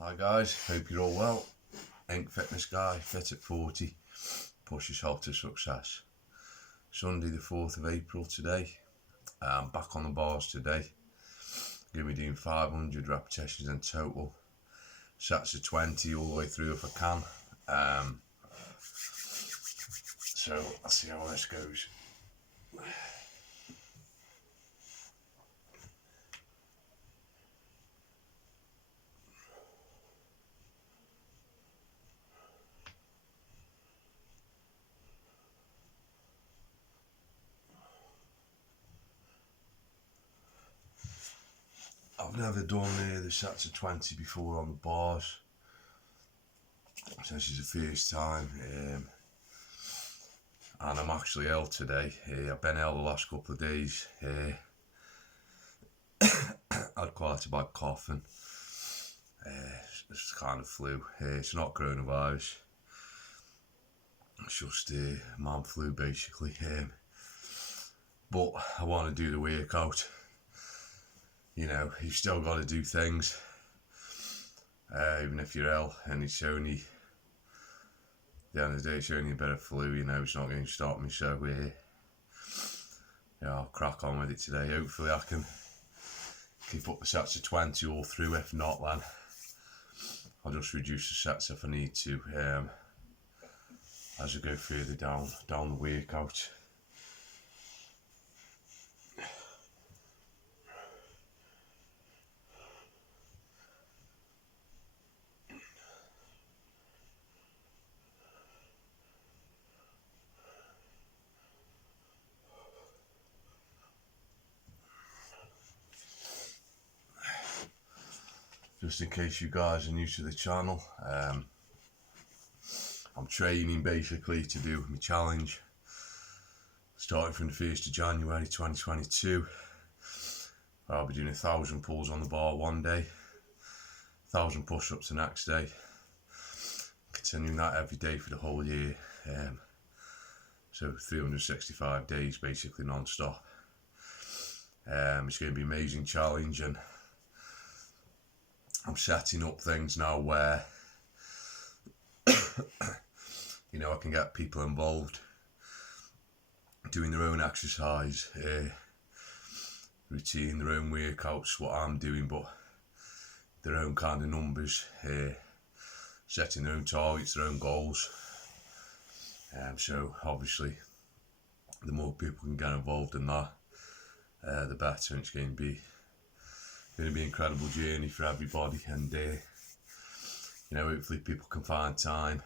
Hi guys, hope you're all well. Ink Fitness Guy, fit at 40, push yourself to success. Sunday the 4th of April today. I'm back on the bars today. Going to be doing 500 repetitions in total. Sets of 20 all the way through if I can. So let's see how this goes. I've never done the sets of 20 before on the bars. So this is the first time. And I'm actually ill today. I've been ill the last couple of days. Had quite a bad cough and it's kind of flu. It's not coronavirus. It's just man flu basically. But I want to do the workout. You know, you've still got to do things, even if you're ill, and it's only, at the end of the day, it's only a bit of flu, you know, it's not going to stop me, so yeah, I'll crack on with it today. Hopefully I can keep up the sets of 20 all through. If not, then I'll just reduce the sets if I need to, as I go further down the workout. Just in case you guys are new to the channel, I'm training basically to do my challenge starting from the 1st of January 2022. I'll be doing 1,000 pulls on the bar one day, 1,000 push-ups the next day, continuing that every day for the whole year. So 365 days basically non-stop. It's going to be an amazing challenge, and I'm setting up things now where you know, I can get people involved doing their own exercise routine, their own workouts, what I'm doing, but their own kind of numbers, setting their own targets, their own goals. So obviously the more people can get involved in that, the better. And it's going to be an incredible journey for everybody, and you know, hopefully people can find time,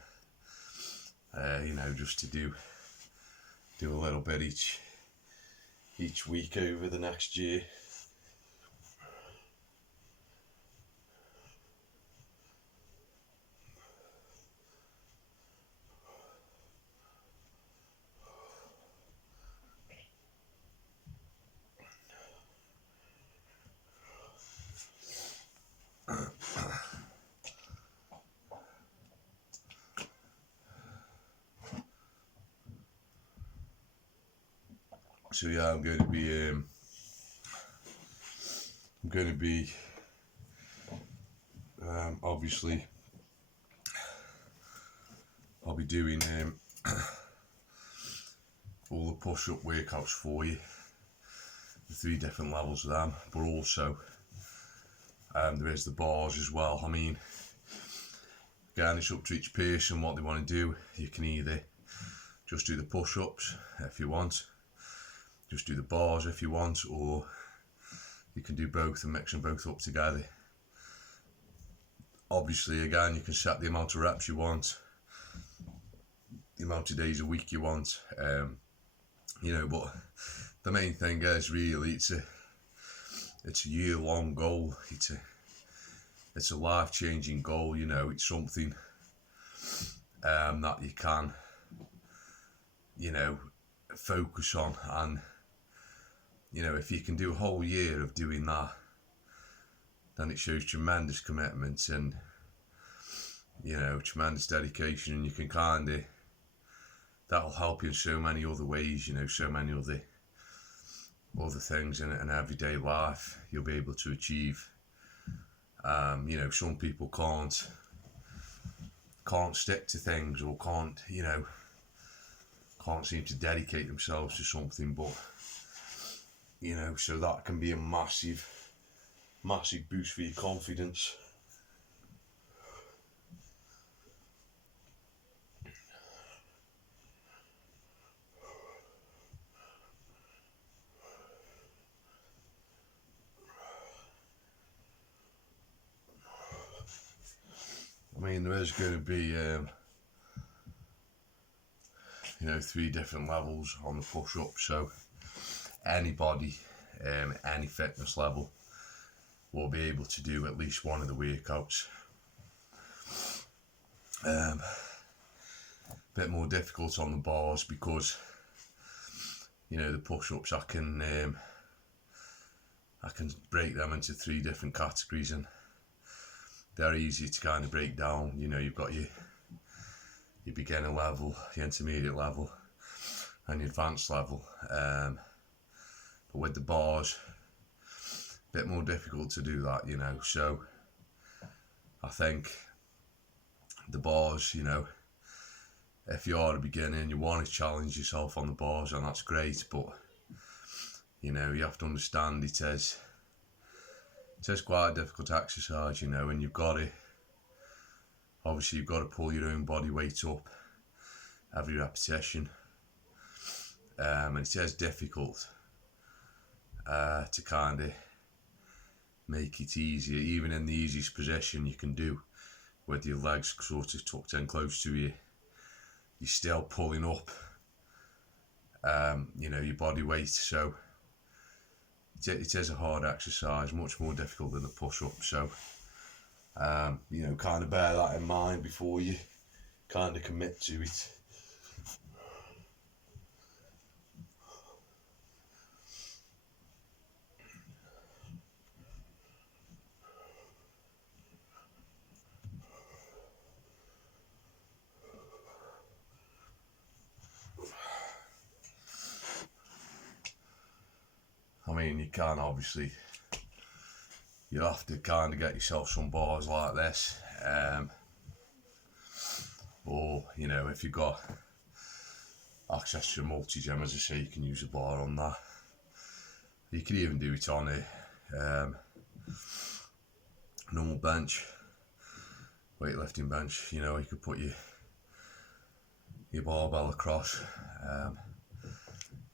you know, just to do a little bit each week over the next year. So yeah, I'm going to be obviously I'll be doing all the push-up workouts for you, the 3 different levels of them, but also there is the bars as well. I mean, again, it's up to each person what they want to do. You can either just do the push-ups if you want, just do the bars if you want, or you can do both and mix them both up together. Obviously, again, you can set the amount of reps you want, the amount of days a week you want, you know, but the main thing is really it's a year-long goal. It's a life-changing goal, you know. It's something that you can, you know, focus on, and you know, if you can do a whole year of doing that, then it shows tremendous commitment and, you know, tremendous dedication, and you can kind of, that'll help you in so many other ways, you know, so many other things in an everyday life you'll be able to achieve You know, some people can't stick to things, or can't seem to dedicate themselves to something, but you know, so that can be a massive boost for your confidence. I mean, there is going to be you know, 3 different levels on the push-up, so anybody, any fitness level, will be able to do at least one of the workouts. A bit more difficult on the bars because, you know, the push-ups, I can break them into 3 different categories, and they're easy to kind of break down. You know, you've got your beginner level, your intermediate level, and your advanced level. But with the bars, a bit more difficult to do that, you know. So I think the bars, you know, if you are a beginner and you want to challenge yourself on the bars, and that's great, but you know, you have to understand it is quite a difficult exercise, you know, and you've got to pull your own body weight up every repetition, and it is difficult to kind of make it easier, even in the easiest position you can do, with your legs sort of tucked in close to you. You're still pulling up, you know, your body weight. So it is a hard exercise, much more difficult than the push-up. So, you know, kind of bear that in mind before you kind of commit to it. I mean, you can obviously, you have to kind of get yourself some bars like this, or you know, if you've got access to a multi-gym, as I say, you can use a bar on that. You can even do it on a normal bench, weightlifting bench. You know, you could put your barbell across,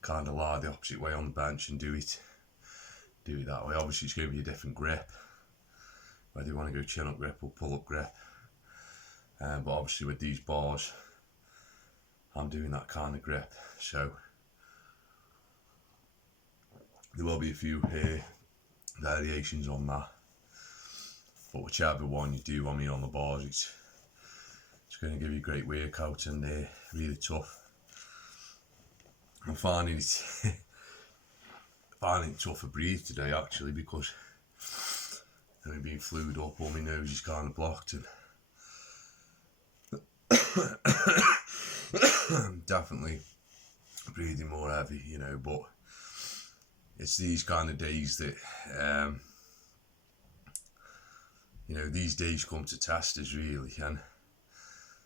kind of lie the opposite way on the bench and do it that way. Obviously it's going to be a different grip, whether you want to go chin up grip or pull up grip, but obviously with these bars I'm doing that kind of grip, so there will be a few variations on that, but whichever one you do, I mean, on the bars, it's going to give you a great workout, and they're really tough. I'm finding it tough to breathe today, actually, because I'm being flued up, all my nose is kind of blocked, and definitely breathing more heavy, you know. But it's these kind of days that you know, these days come to test us, really, and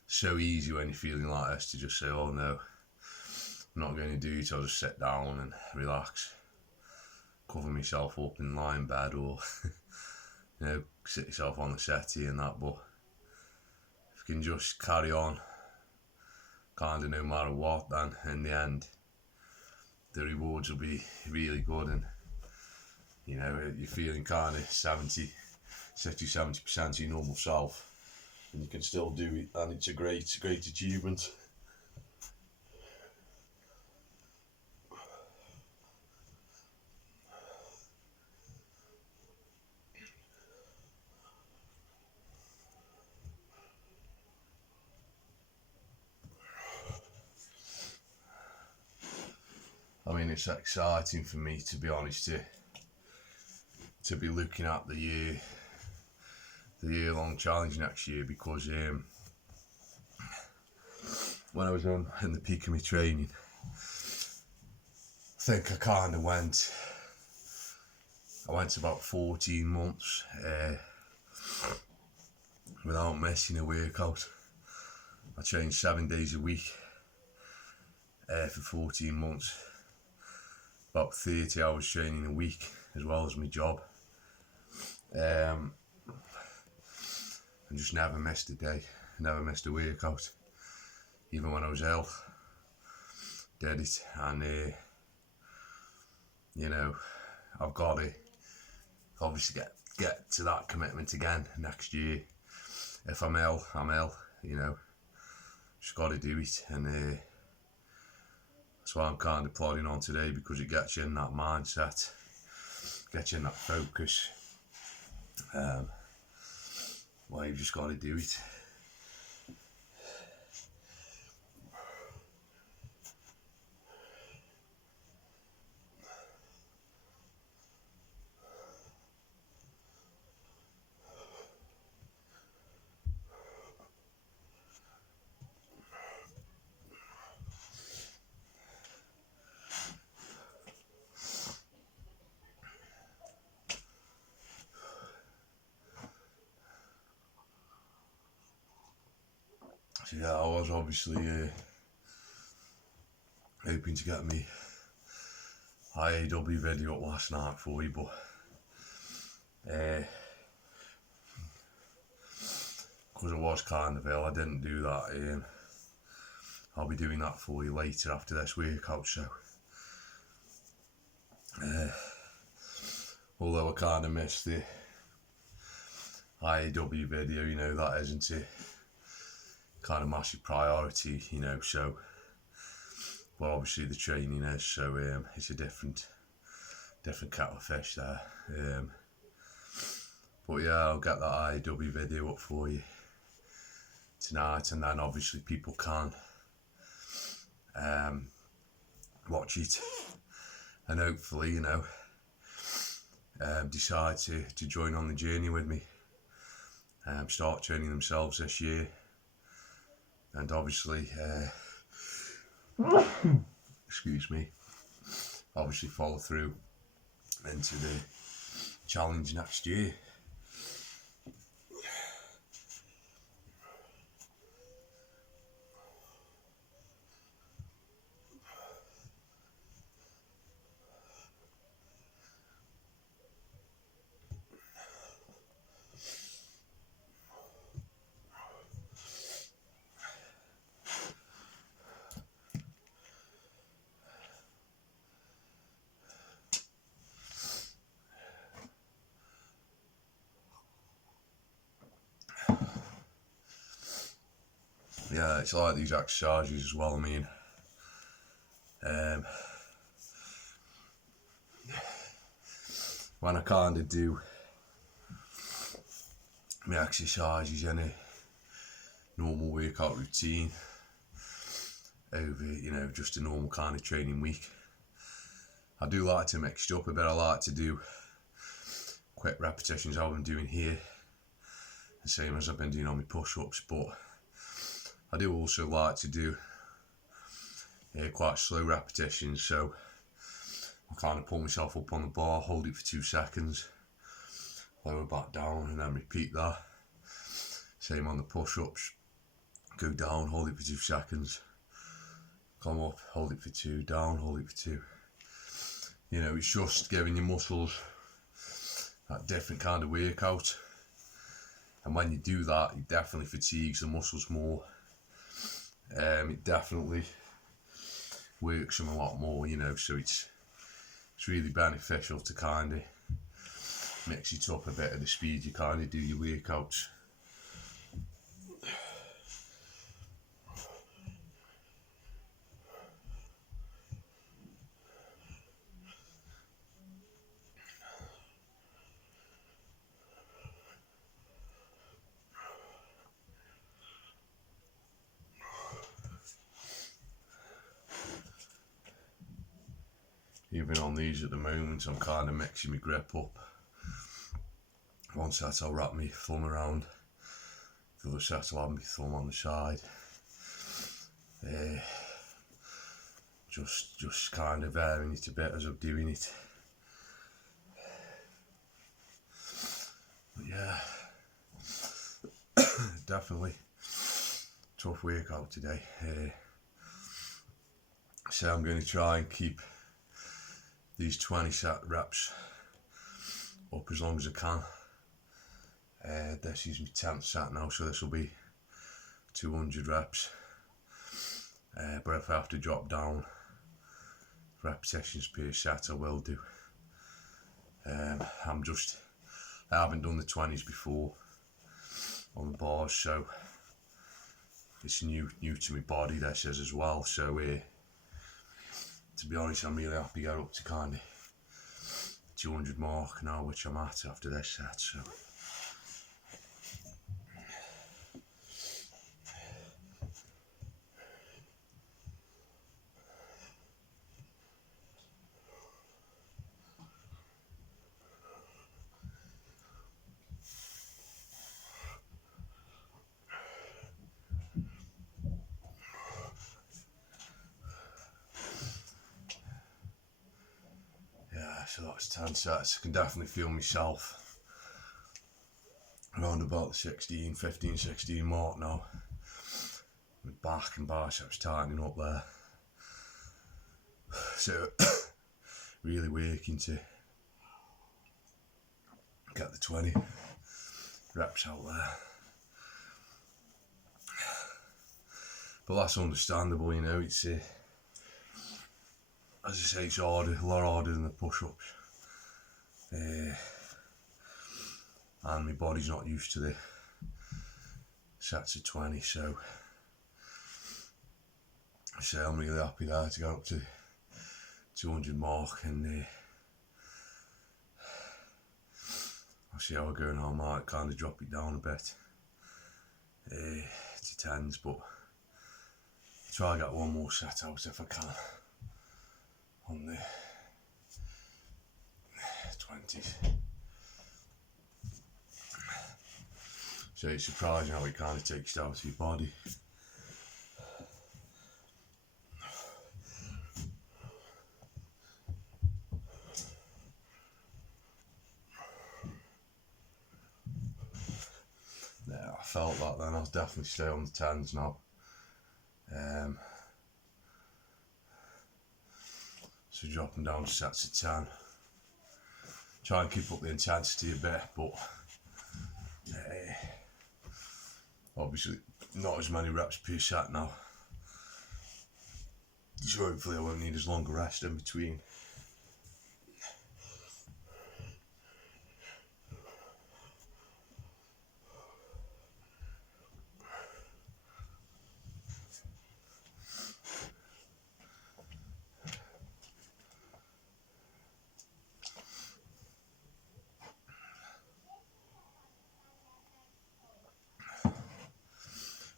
so easy when you're feeling like this to just say, oh no, I'm not going to do it, I'll just sit down and relax, cover myself up and lie in bed, or you know, sit yourself on the settee and that. But if you can just carry on kind of no matter what, then in the end the rewards will be really good, and you know, you're feeling kind of 60-70% of your normal self, and you can still do it, and it's a great achievement. I mean, it's exciting for me, to be honest, to be looking at the year-long challenge next year, because when I was in the peak of my training, I think I went about 14 months without missing a workout. I trained 7 days a week for 14 months, about 30 hours training a week as well as my job. And just never missed a day, never missed a workout, even when I was ill. Did it, and you know, I've got to obviously get to that commitment again next year. If I'm ill, I'm ill, you know, just got to do it, and that's why I'm kind of plodding on today, because it gets you in that mindset, gets you in that focus. Well, you've just got to do it. So yeah, I was obviously hoping to get me IAW video up last night for you, but because I was kind of ill, I didn't do that. I'll be doing that for you later after this workout, so although I kind of missed the IAW video, you know, that isn't a kind of massive priority, you know, so, well, obviously the training is, so it's a different kettle of fish there. But yeah, I'll get that IAW video up for you tonight, and then obviously people can watch it and hopefully, you know, decide to join on the journey with me, start training themselves this year, and obviously excuse me, obviously follow through into the challenge next year. Yeah, it's like these exercises as well. I mean, when I kind of do my exercises in a normal workout routine over, you know, just a normal kind of training week, I do like to mix it up a bit. I like to do quick repetitions, how I'm doing here, the same as I've been doing on my push-ups, but I do also like to do quite slow repetitions, so I kind of pull myself up on the bar, hold it for 2 seconds, lower back down, and then repeat that. Same on the push-ups, go down, hold it for 2 seconds, come up, hold it for 2, down, hold it for 2. You know, it's just giving your muscles that different kind of workout, and when you do that, it definitely fatigues the muscles more. It definitely works them a lot more, you know, so it's really beneficial to kind of mix it up a bit at the speed you kind of do your workouts. Even on these at the moment, I'm kind of mixing my grip up. One set I'll wrap my thumb around, the other set I'll have my thumb on the side. Just kind of varying it a bit as I'm doing it. But yeah, definitely tough workout today. So I'm going to try and keep these 20 set reps up as long as I can. This is my 10th set now, so this will be 200 reps. But if I have to drop down repetitions per set, I will do. I haven't done the 20s before on the bars, so it's new to my body, this is as well. So to be honest, I'm really happy to get up to kind of 200 mark now, which I'm at after this set. So so that's 10 sets. I can definitely feel myself around about the 15, 16 mark now. My back and biceps tightening up there. So really working to get the 20 reps out there. But that's understandable, you know, it's as I say, it's harder, a lot harder than the push-ups. And my body's not used to the sets of 20, so I'm really happy there to go up to 200 mark, and I'll see how I go now. I might kind of drop it down a bit to 10s, but I'll try to get one more set out if I can on the 20s. So it's surprising how it kind of takes it out of your body. Yeah, I felt that then. I'll definitely stay on the 10s now. So dropping down to sets of 10. Try and keep up the intensity a bit, but obviously not as many reps per set now. So hopefully I won't need as long a rest in between.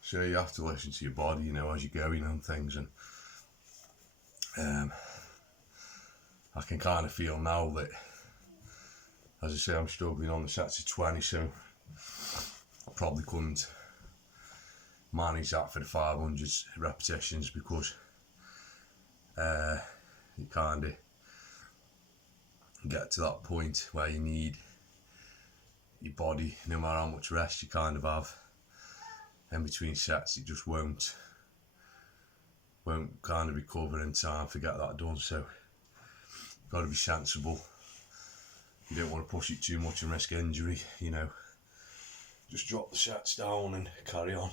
So you have to listen to your body, you know, as you're going and things, and I can kind of feel now that, as I say, I'm struggling on the sets of 20, so I probably couldn't manage that for the 500 repetitions, because you kind of get to that point where you need your body, no matter how much rest you kind of have in between sets, it just won't kind of recover in time to get that done. So you've got to be sensible. You don't want to push it too much and risk injury, you know. Just drop the sets down and carry on.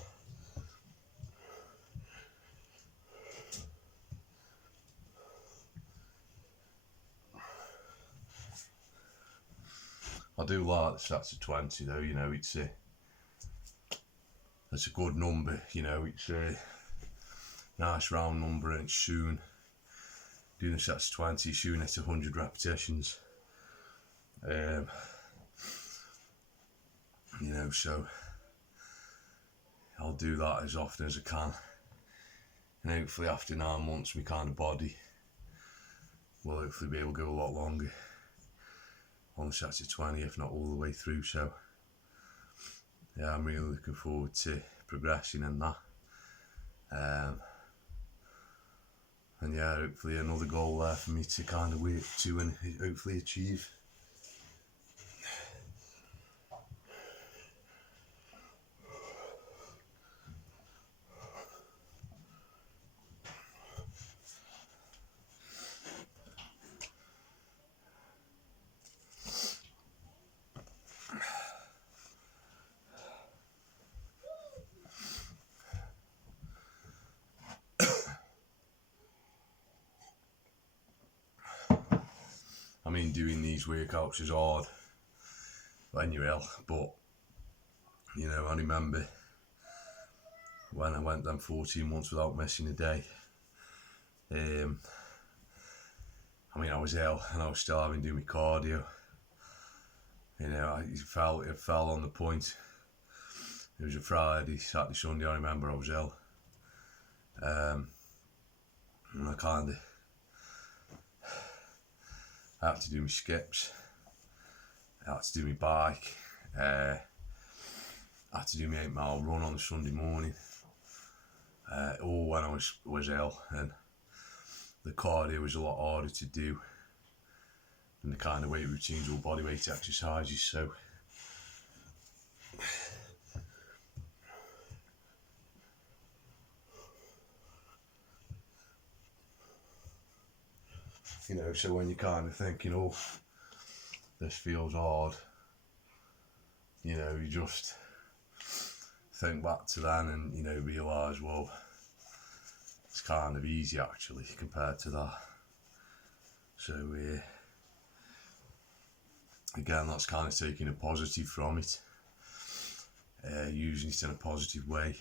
I do like the sets of 20 though, you know, it's a good number, you know, it's a nice round number, and it's soon, doing the sets of 20, soon at 100 repetitions. You know, so I'll do that as often as I can, and hopefully after 9 months my kind of body will hopefully be able to go a lot longer on the sets of 20, if not all the way through. So yeah, I'm really looking forward to progressing in that, and yeah, hopefully another goal there for me to kind of work to and hopefully achieve. mean, doing these workouts is hard when you're ill, but you know, I remember when I went them 14 months without missing a day. I mean, I was ill and I was still having to do my cardio. You know, it fell on the point. It was a Friday, Saturday, Sunday. I remember I was ill, and I had to do my skips. I had to do my bike. I had to do my 8-mile run on a Sunday morning. All when I was ill, and the cardio was a lot harder to do than the kind of weight routines or body weight exercises. So you know, so when you're kind of thinking, oh, this feels hard, you know, you just think back to then and, you know, realise, well, it's kind of easy actually compared to that. So again, that's kind of taking a positive from it, using it in a positive way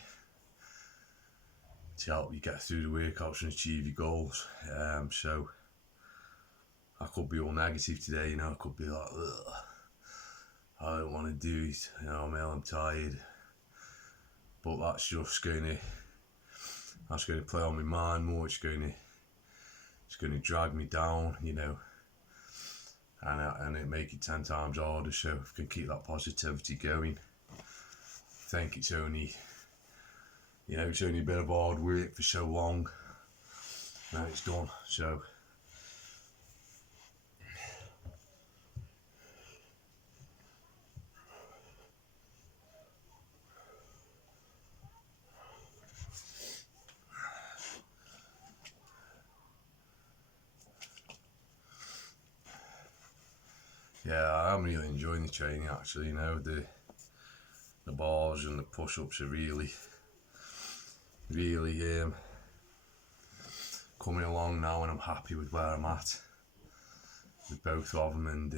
to help you get through the workouts and achieve your goals. So I could be all negative today, you know, I could be like, ugh, I don't want to do it, you know, I'm tired. But that's just going to play on my mind more. It's going to drag me down, you know, and it make it 10 times harder. So if I can keep that positivity going, I think it's only a bit of hard work for so long. Now it's done. So yeah, I'm really enjoying the training actually. You know, the bars and the push-ups are really coming along now, and I'm happy with where I'm at with both of them. And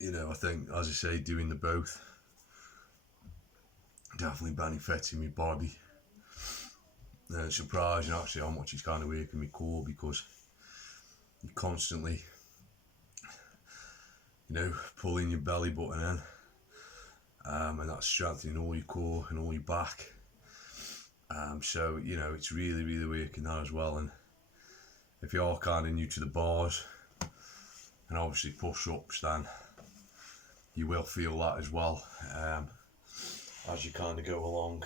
you know, I think, as I say, doing the both definitely benefiting my body. And it's surprising actually how much it's kind of working my core, because you're constantly, you know, pulling your belly button in, and that's strengthening all your core and all your back. So, you know, it's really working that as well. And if you're kind of new to the bars and obviously push-ups, then you will feel that as well, as you kind of go along.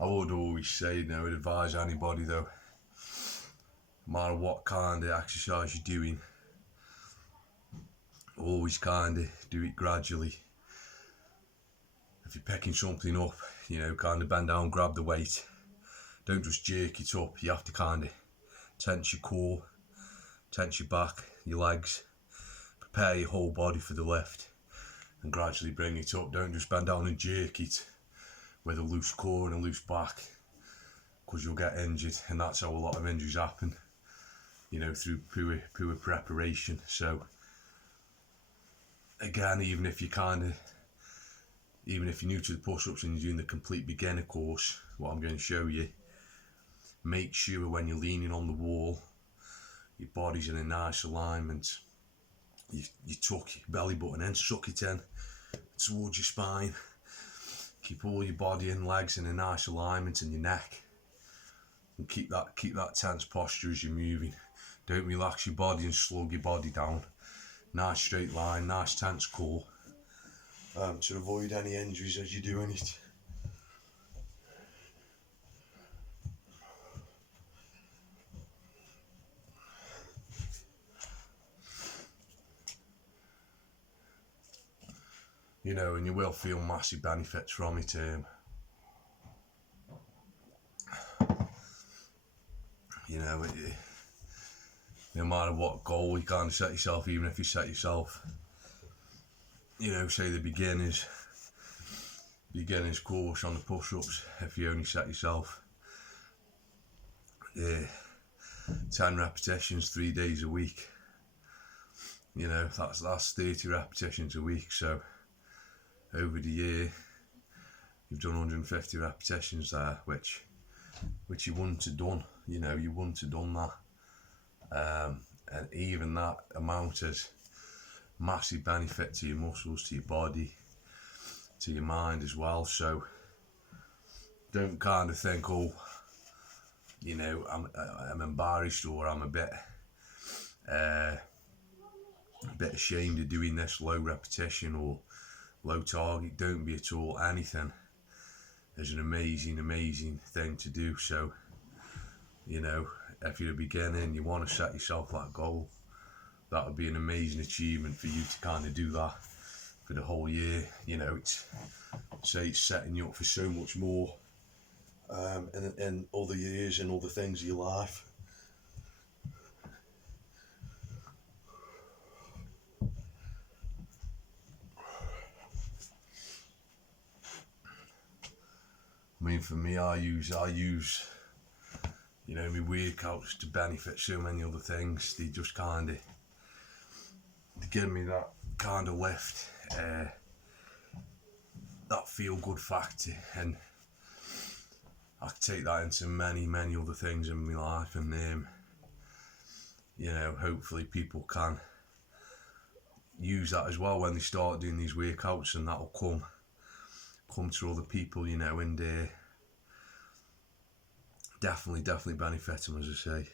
I would always say, you know, I'd advise anybody though, no matter what kind of exercise you're doing, always kind of do it gradually. If you're picking something up, you know, kind of bend down, grab the weight. Don't just jerk it up. You have to kind of tense your core, tense your back, your legs, prepare your whole body for the lift, and gradually bring it up. Don't just bend down and jerk it with a loose core and a loose back, because you'll get injured, and that's how a lot of injuries happen, you know, through poor preparation. So again, even if you're new to the push-ups and you're doing the complete beginner course, what I'm going to show you, make sure when you're leaning on the wall, your body's in a nice alignment. You tuck your belly button in, suck it in towards your spine. Keep all your body and legs in a nice alignment, and your neck, and keep that tense posture as you're moving. Don't relax your body and slug your body down. Nice straight line, nice tense core, to avoid any injuries as you're doing it. You know, and you will feel massive benefits from it. You know, no matter what goal you kind of set yourself, even if you set yourself, say the beginners course on the push-ups, if you only set yourself 10 repetitions 3 days a week, that's 30 repetitions a week. So over the year you've done 150 repetitions there, which you wouldn't have done, you wouldn't have done that. And even that amount has massive benefit to your muscles, to your body, to your mind as well. So don't kind of think, I'm embarrassed, or I'm a bit ashamed of doing this low repetition or low target. Don't be at all. Anything is an amazing thing to do. So if you're a beginner and you want to set yourself that goal, that would be an amazing achievement for you to kind of do that for the whole year. It's setting you up for so much more in other years and other things of your life. I mean, for me, I use my workouts to benefit so many other things. They just kind of give me that kind of lift, that feel good factor, and I take that into many other things in my life. And hopefully people can use that as well when they start doing these workouts, and that'll come to other people, and definitely benefit them, as I say.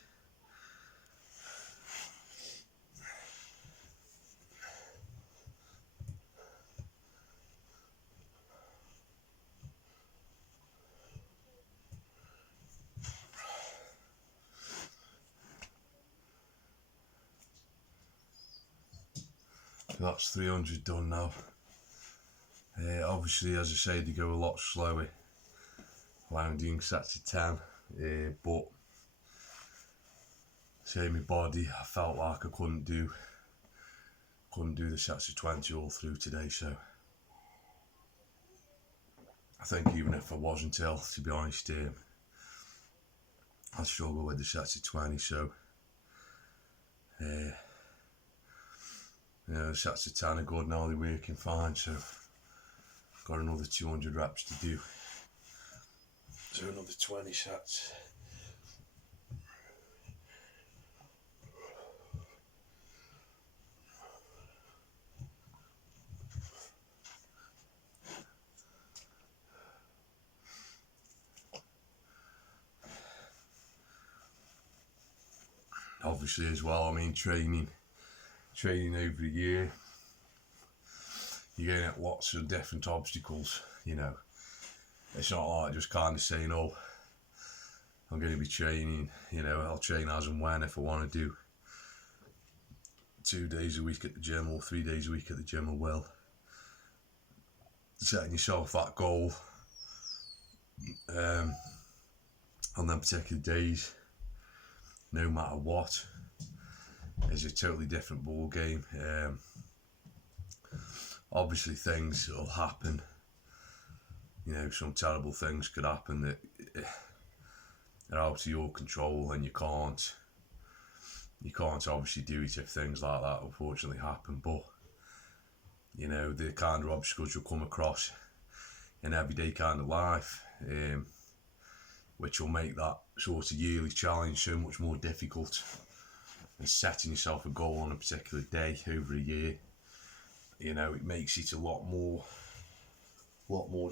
So that's 300 done now. Obviously, as I say, they go a lot slower when I'm doing sets of 10, but say my body, I felt like I couldn't do the sets of 20 all through today. So I think even if I wasn't ill, to be honest, I'd struggle with the sets of 20. So the sets of 10 are good now, they're working fine. So got another 200 reps to do. So another 20 sets. Obviously as well, I mean, training over a year, you're going at lots of different obstacles. It's not like just kind of saying, I'm going to be training, I'll train as and when. If I want to do 2 days a week at the gym or 3 days a week at the gym, I will. Setting yourself that goal on them particular days, no matter what, is a totally different ball game. Obviously things will happen, some terrible things could happen that are out of your control, and you can't obviously do it if things like that unfortunately happen. But the kind of obstacles you'll come across in everyday kind of life, which will make that sort of yearly challenge so much more difficult. And setting yourself a goal on a particular day over a year, it makes it a lot more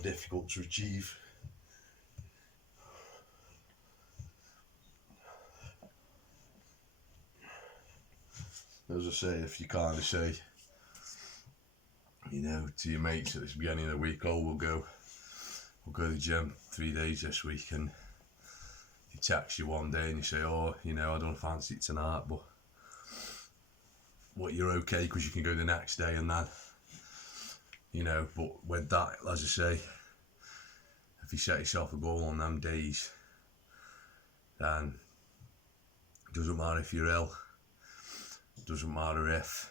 difficult to achieve. As I say, if you kind of say, to your mates at the beginning of the week, we'll go to the gym 3 days this week, and he texts you one day and you say, I don't fancy it tonight, but you're okay because you can go the next day. And then, but with that, as I say, if you set yourself a goal on them days, then it doesn't matter if you're ill, Doesn't matter if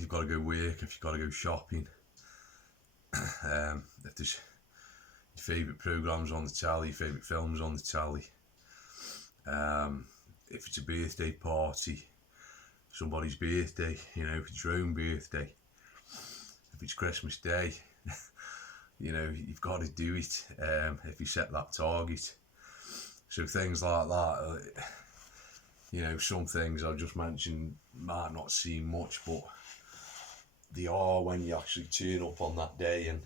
you've got to go work, if you've got to go shopping, if there's your favourite programmes on the telly, your favourite films on the telly, if it's a birthday party, somebody's birthday, you know, if it's your own birthday, if it's Christmas Day, you know, you've got to do it if you set that target. So things like that, you know, some things I've just mentioned might not seem much, but they are when you actually turn up on that day. And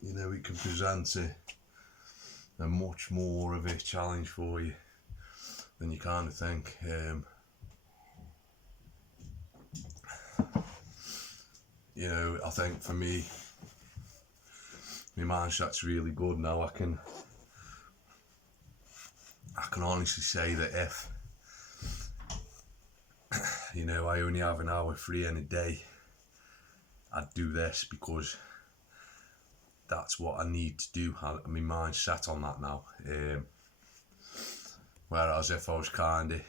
you know, it can present a much more of a challenge for you than you kind of think. You know, I think for me, my mindset's really good now. I can honestly say that if, you know, I only have an hour free in a day, I'd do this because that's what I need to do. My mind's set on that now. Whereas if I was kind of,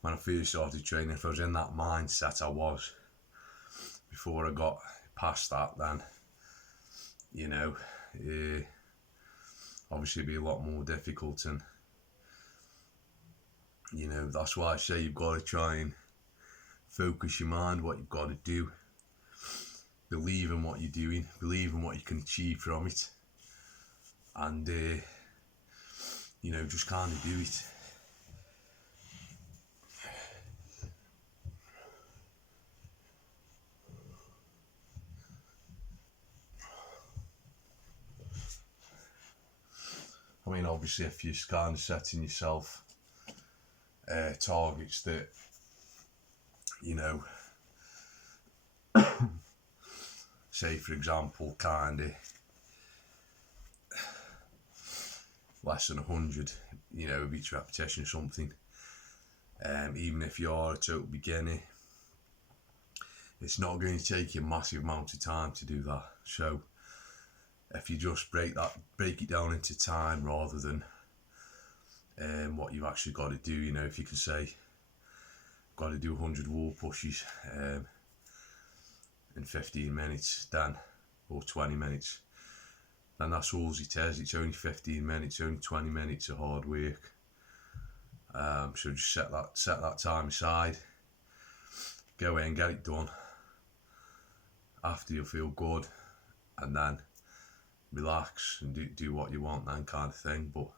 when I first started training, if I was in that mindset I was, before I got past that, then, you know, obviously it'd be a lot more difficult. And, you know, that's why I say you've got to try and focus your mind, what you've got to do, believe in what you're doing, believe in what you can achieve from it, and, you know, just kind of do it. I mean, obviously, if you're kind of setting yourself targets that, you know, say for example, kind of less than 100, you know, each repetition or something, even if you're a total beginner, it's not going to take you a massive amount of time to do that. So if you just break it down into time rather than what you've actually got to do, you know, if you can say, got to do 100 wall pushes in 15 minutes, then, or 20 minutes, then that's all it is. It's only 15 minutes, only 20 minutes of hard work. So just set that time aside, go in, get it done. After you'll feel good, and then relax and do what you want, then, kind of thing. But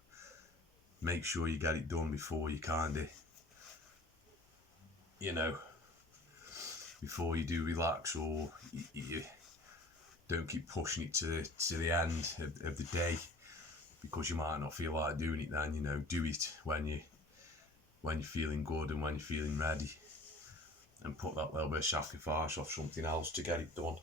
make sure you get it done before you kind of, you know, before you do relax, or you don't keep pushing it to the end of the day, because you might not feel like doing it then. You know, do it when you're feeling good and when you're feeling ready, and put that little bit of sacrifice off something else to get it done.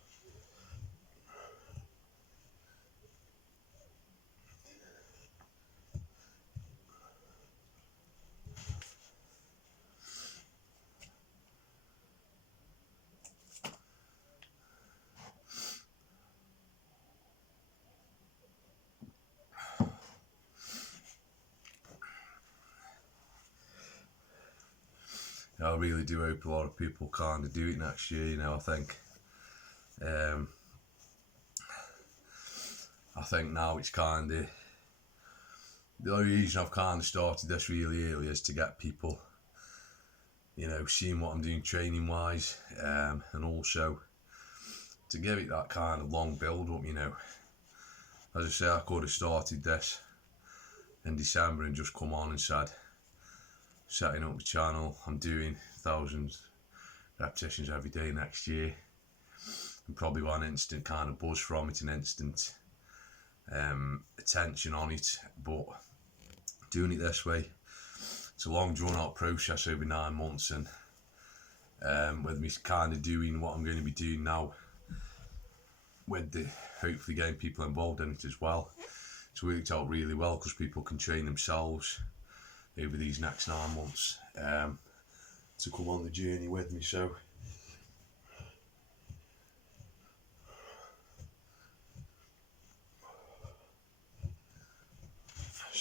I really do hope a lot of people kind of do it next year. You know, I think now it's kind of, the only reason I've kind of started this really early is to get people, you know, seeing what I'm doing training wise, and also to give it that kind of long build up. You know, as I say, I could have started this in December and just come on and said, setting up the channel, I'm doing 1,000 repetitions every day next year, and probably got an instant kind of buzz from it, an instant attention on it. But doing it this way, it's a long drawn out process over 9 months, and with me kind of doing what I'm going to be doing now, with the hopefully getting people involved in it as well, it's worked out really well, because people can train themselves over these next 9 months to come on the journey with me. So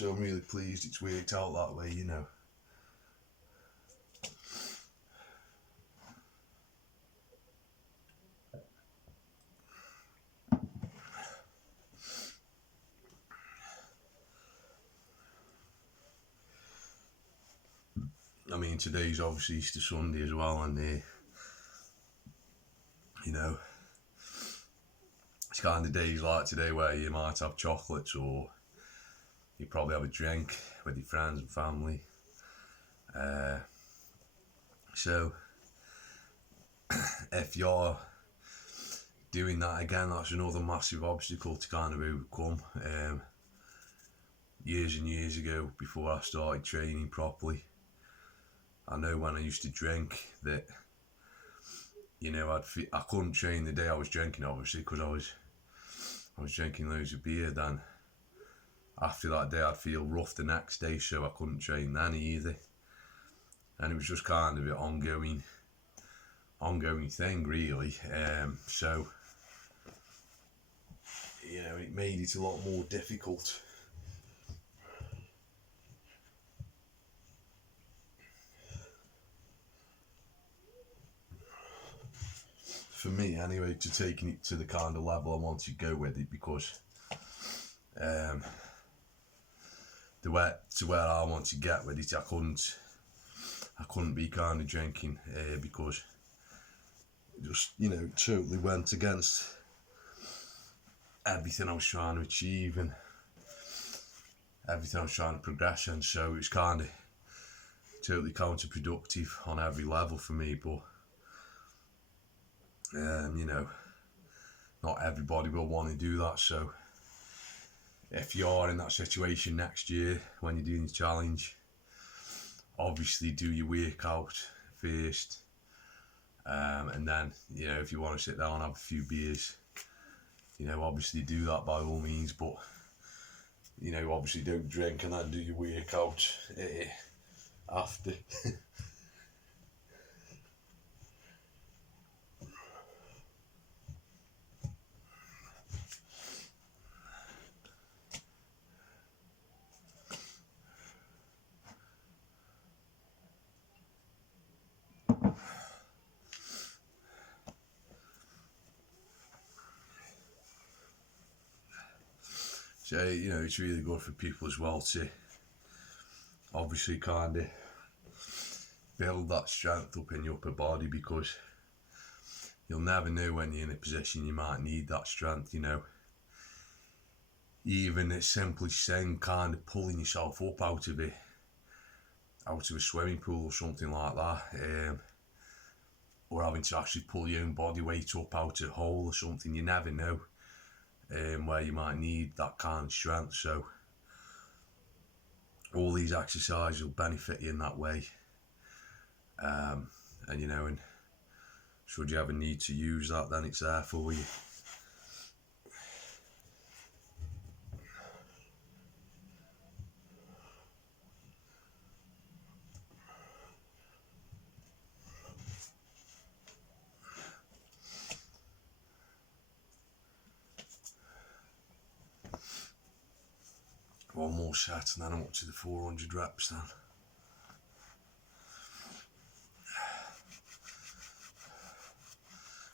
So I'm really pleased it's worked out that way, you know. I mean, today's obviously Easter Sunday as well, and you know, it's kind of days like today where you might have chocolates or you probably have a drink with your friends and family. So if you're doing that again, that's another massive obstacle to kind of overcome. Years and years ago, before I started training properly, I know when I used to drink that, you know, I couldn't train the day I was drinking, obviously, because I was drinking loads of beer. Then after that day, I'd feel rough the next day, so I couldn't train then either. And it was just kind of an ongoing thing, really. So, you know, it made it a lot more difficult. For me, anyway, to taking it to the kind of level I want to go with it, because to where I want to get with it, I couldn't be kind of drinking because it just, you know, totally went against everything I was trying to achieve and everything I was trying to progress in. So it's kind of totally counterproductive on every level for me. But you know, not everybody will want to do that. So if you're in that situation next year when you're doing the challenge, obviously do your workout first, and then, you know, if you want to sit down and have a few beers, you know, obviously do that by all means. But, you know, obviously don't drink and then do your workout after. So, you know, it's really good for people as well to obviously kind of build that strength up in your upper body, because you'll never know when you're in a position you might need that strength, you know. Even as simply saying kind of pulling yourself up out of a swimming pool or something like that, or having to actually pull your own body weight up out of a hole or something. You never know where you might need that kind of strength. So all these exercises will benefit you in that way. And, you know, and should you ever need to use that, then it's there for you. One more set and then I'm up to the 400 reps then.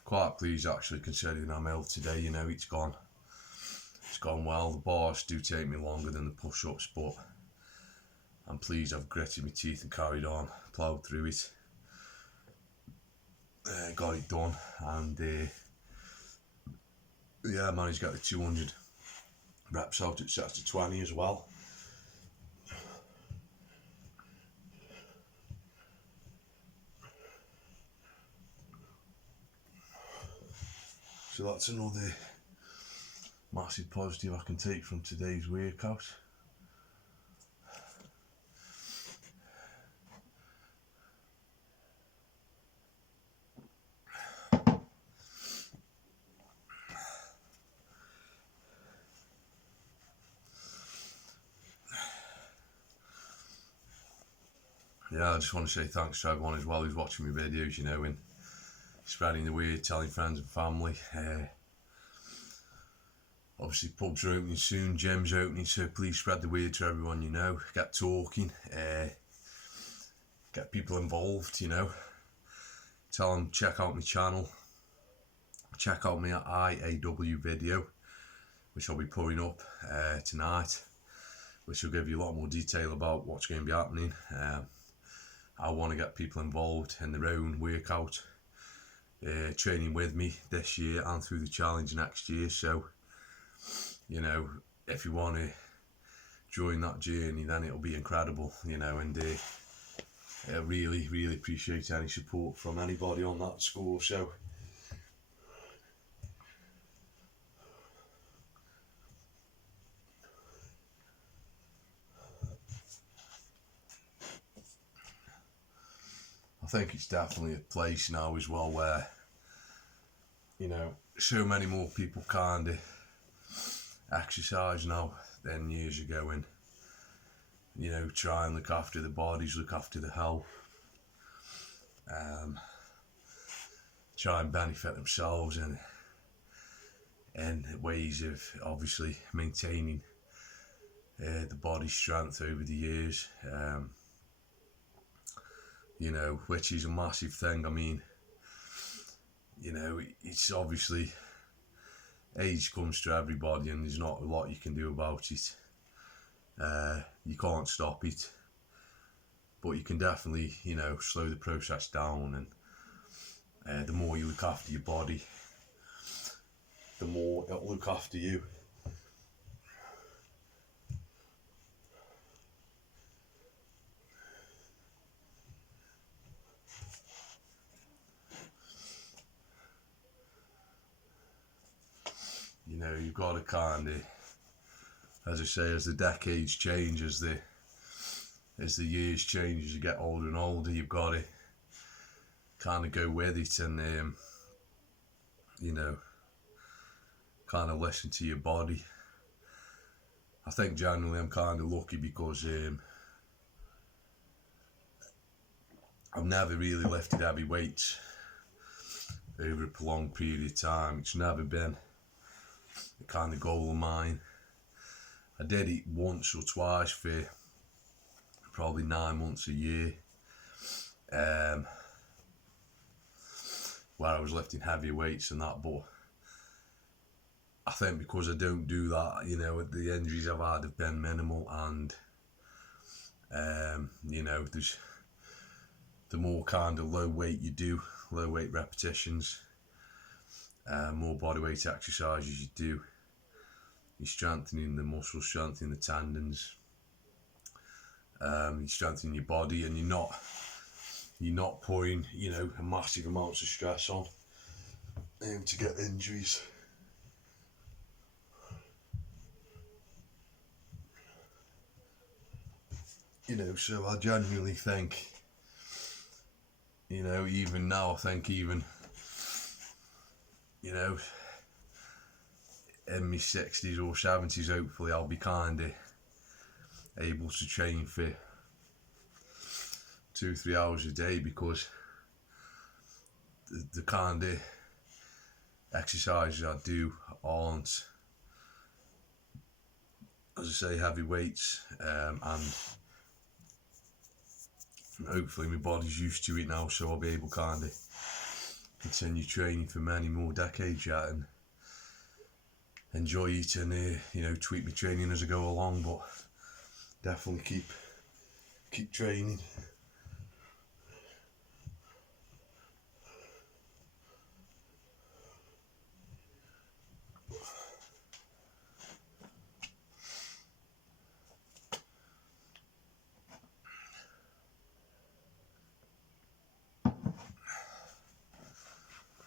Quite pleased actually, considering I'm ill today, you know, it's gone well. The bars do take me longer than the push-ups, but I'm pleased I've gritted my teeth and carried on, ploughed through it, got it done, and yeah, I managed to get the 200 reps out at sets of 20 as well. So that's another massive positive I can take from today's workout. Yeah, I just want to say thanks to everyone as well who's watching my videos, you know, and spreading the word, telling friends and family. Obviously pubs are opening soon, gyms are opening, so please spread the word to everyone you know. Get talking, get people involved, you know. Tell them check out my channel, check out my IAW video, which I'll be putting up tonight, which will give you a lot more detail about what's going to be happening. I want to get people involved in their own workout, training with me this year and through the challenge next year. So, you know, if you want to join that journey, then it'll be incredible, you know, and I really, really appreciate any support from anybody on that score. So, I think it's definitely a place now as well where, you know, so many more people kind of exercise now than years ago, and, you know, try and look after the bodies, look after the health, try and benefit themselves in ways of obviously maintaining the body strength over the years, you know, which is a massive thing. I mean, you know, it's obviously age comes to everybody and there's not a lot you can do about it. You can't stop it, but you can definitely, you know, slow the process down, and the more you look after your body, the more it'll look after you. You know, you've got to kind of, as I say, as the decades change, as the years change, as you get older and older, you've got to kind of go with it, and you know, kind of listen to your body. I think generally I'm kind of lucky because I've never really lifted heavy weights over a prolonged period of time. It's never been a kind of goal of mine. I did it once or twice for probably 9 months a year, where I was lifting heavy weights and that, but I think because I don't do that, you know, the injuries I've had have been minimal, and you know, there's the more kind of low weight you do, low weight repetitions, more body weight exercises you do, you're strengthening the muscles, strengthening the tendons, you're strengthening your body, and you're not putting, you know, massive amounts of stress on to get injuries. You know, so I genuinely think, you know, even now, I think even, you know, in my 60s or 70s, hopefully I'll be kind of able to train for 2-3 hours a day, because the kind of exercises I do aren't, as I say, heavy weights, and hopefully my body's used to it now, so I'll be able kind of continue training for many more decades yet, and enjoy it, and you know, tweak my training as I go along, but definitely keep training.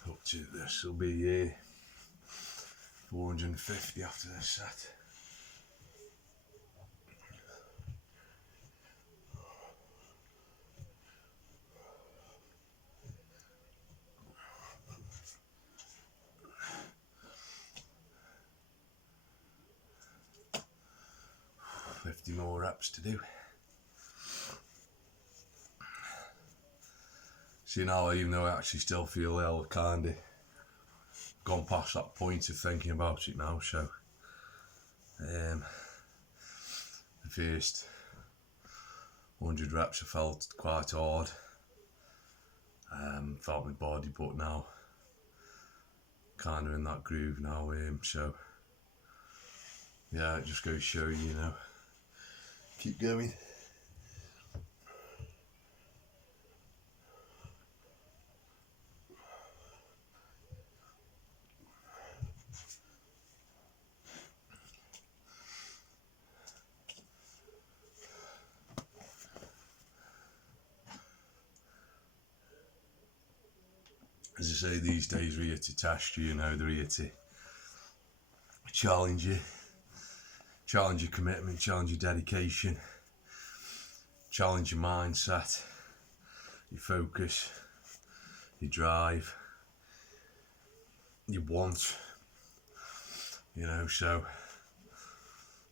Up to this will be 450 after this set. $50 more reps to do. See, now, even though I actually still feel ill, I've kind of gone past that point of thinking about it now, so The first 100 reps I felt quite hard, felt my body, but now kind of in that groove now, so yeah, it just goes to show you, you know, keep going. As I say, these days we're here to test you, you know, they're here to challenge you, challenge your commitment, challenge your dedication, challenge your mindset, your focus, your drive, your want, you know, so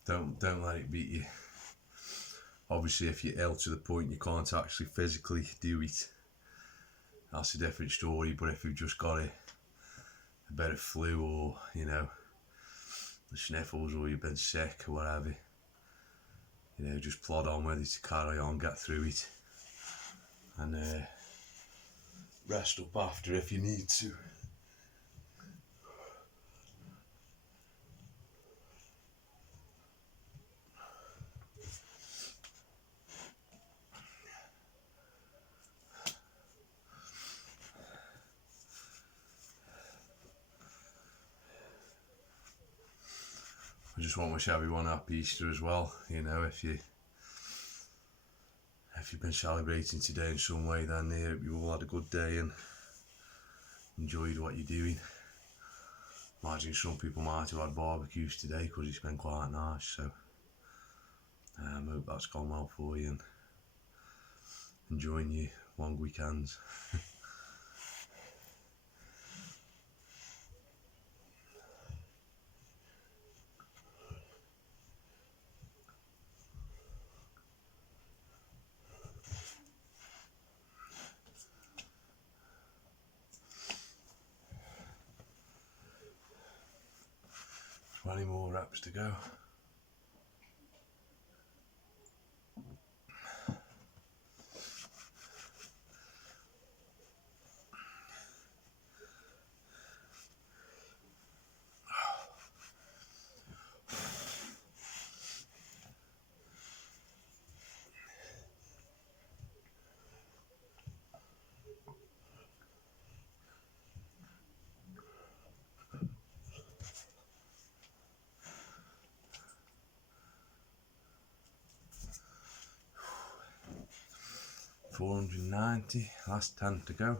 don't let it beat you. Obviously, if you're ill to the point you can't actually physically do it, that's a different story. But if you've just got a bit of flu, or, you know, the sniffles, or you've been sick or whatever, you know, just plod on with it to carry on, get through it, and rest up after if you need to. I just want to wish everyone happy Easter as well. You know, if you've been celebrating today in some way, then I hope you all had a good day and enjoyed what you're doing. Imagine some people might have had barbecues today because it's been quite nice, so I hope that's gone well for you and enjoying your long weekends. 20 more reps to go. $490, last 10 to go.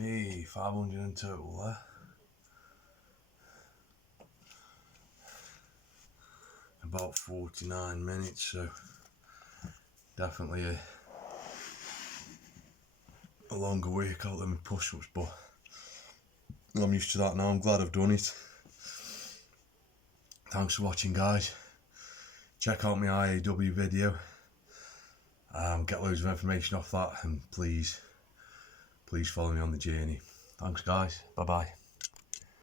Hey, 500 in total there. About 49 minutes, so definitely a longer workout than my push-ups, but I'm used to that now. I'm glad I've done it. Thanks for watching, guys. Check out my IAW video. Get loads of information off that, and please follow me on the journey. Thanks, guys. Bye bye.